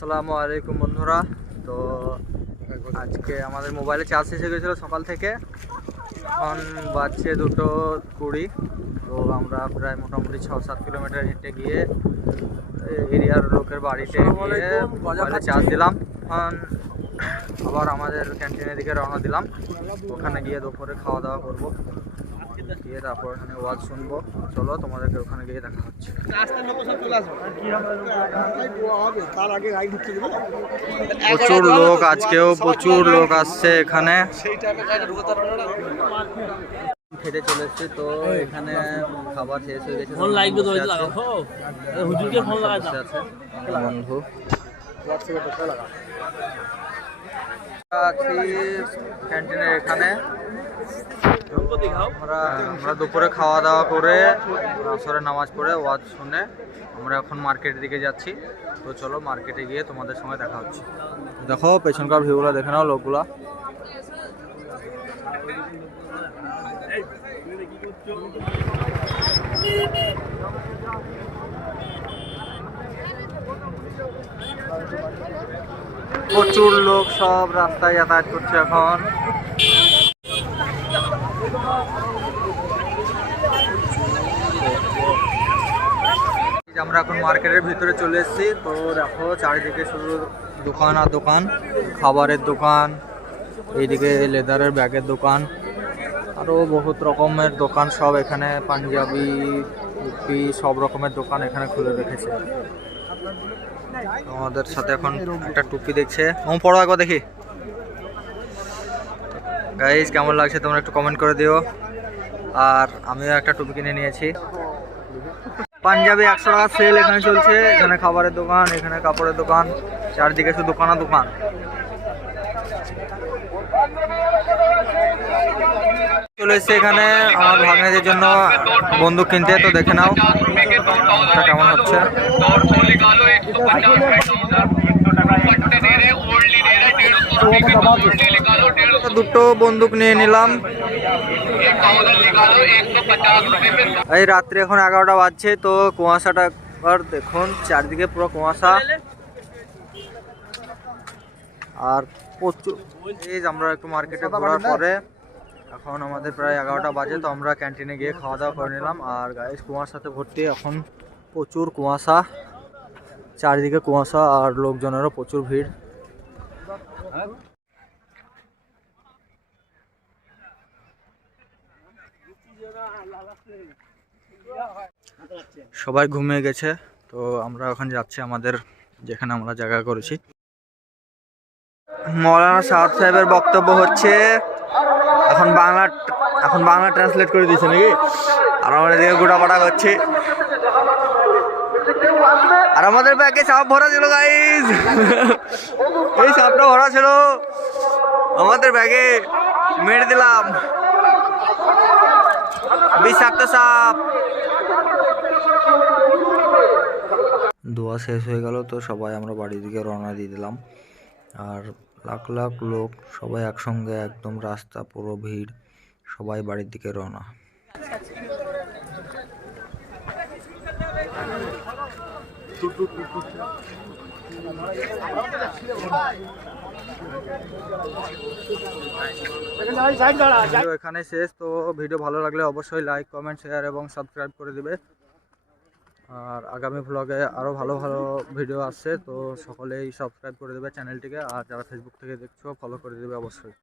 আসসালামু আলাইকুম বন্ধুরা। তো আজকে আমাদের মোবাইলে চার্জ এসে গেছিলো সকাল থেকে, এখন বাজছে 2:20। তো আমরা প্রায় মোটামুটি 6-7 কিলোমিটার হেঁটে গিয়ে এরিয়ার লোকের বাড়িতে গিয়ে মোবাইলে চার্জ দিলাম। এখন আবার আমাদের ক্যান্টিনের দিকে রওনা দিলাম। ওখানে গিয়ে দুপুরে খাওয়া দাওয়া করবো, গিয়ে তারপর ওখানে ওয়াজ শুনবো। চলো তোমাদেরকে ওখানে গিয়ে দেখা হচ্ছে। প্রচুর লোক, আজকেও প্রচুর লোক আসছে এখানে। খেতে চলে এসেছি, তো এখানে খাবার শেষ হয়ে গেছে। বন্ধু আছি ক্যান্টিনের এখানে। আমরা দুপুরে খাওয়া দাওয়া করে আসরে নামাজ পড়ে ওয়াজ শুনে আমরা এখন মার্কেটের দিকে যাচ্ছি। তো চলো মার্কেটে গিয়ে তোমাদের সঙ্গে দেখা হচ্ছে। দেখো পেছনকার ভিউগুলো দেখে নাও, লোকগুলা প্রচুর লোক, সব রাস্তায় যাতায়াত করছে এখন। আমরা এখন মার্কেটের ভিতরে চলে এসেছি। তো দেখো চারিদিকে শুধু দোকান আর দোকান, খাবারের দোকান, এইদিকে লেদারের ব্যাগের দোকান, আরও বহুত রকমের দোকান। সব এখানে পাঞ্জাবি, টুপি, সব রকমের দোকান এখানে খুলে রেখেছে। আমাদের সাথে এখন একটা টুপি দেখছে, পড়ো একবার দেখি। গাইস কেমন লাগছে তোমরা একটু কমেন্ট করে দিও। আর আমিও একটা টুপি কিনে নিয়েছি। পাঞ্জাবি 100 টাকা সেল এখানে চলছে। এখানে খাবারের দোকান, এখানে কাপড়ের দোকান, চারদিকে শুধু দোকান আর দোকান। চলে এসছে এখানে আমার ভাগ্নেদের জন্য বন্দুক কিনতে। তো দেখে নাও কেমন হচ্ছে। দুটো বন্দুক নিয়ে নিলাম। এই রাত্রে এখন 11টা বাজছে। তো কুয়াশাটা একবার দেখুন, চারদিকে পুরো কুয়াশা। আর প্রচুর আমরা একটু মার্কেটে ঘোরার পরে এখন আমাদের প্রায় 11টা বাজে। তো আমরা ক্যান্টিনে গিয়ে খাওয়া দাওয়া করে নিলাম। আর গাইস কুয়াশাতে ভর্তি, এখন প্রচুর কুয়াশা, চারিদিকে কুয়াশা আর লোকজনেরও প্রচুর ভিড়। সবাই ঘুমিয়ে গেছে। তো আমরা এখন যাচ্ছি আমাদের যেখানে আমরা জায়গা করেছি। মৌলানা সাদ সাহেবের বক্তব্য হচ্ছে, এখন বাংলা ট্রান্সলেট করে দিয়েছে নাকি। আর আমরা এদিকে গোটাপাটা করছি। আর আমাদের ব্যাগে সাপ ভরা ছিল গাইস, এই সাপটা ভরা ছিল আমাদের ব্যাগে, মেরে দিলাম বিষাক্ত সাপ। দোয়া শেষ হয়ে গেল, তো সবাই আমরা বাড়ির দিকে রওনা দিয়ে দিলাম। আর লাখ লাখ লোক সবাই একসঙ্গে, একদম রাস্তা পুরো ভিড়, সবাই বাড়ির দিকে রওনা। এখানে শেষ। তো ভিডিও ভালো লাগলে অবশ্যই লাইক, কমেন্ট, শেয়ার এবং সাবস্ক্রাইব করে দিবে। আর আগামী ভ্লগে আরও ভালো ভালো ভিডিও আসছে। তো সকলেই সাবস্ক্রাইব করে দেবে চ্যানেলটিকে। আর যারা ফেসবুক থেকে দেখছো ফলো করে দেবে অবশ্যই।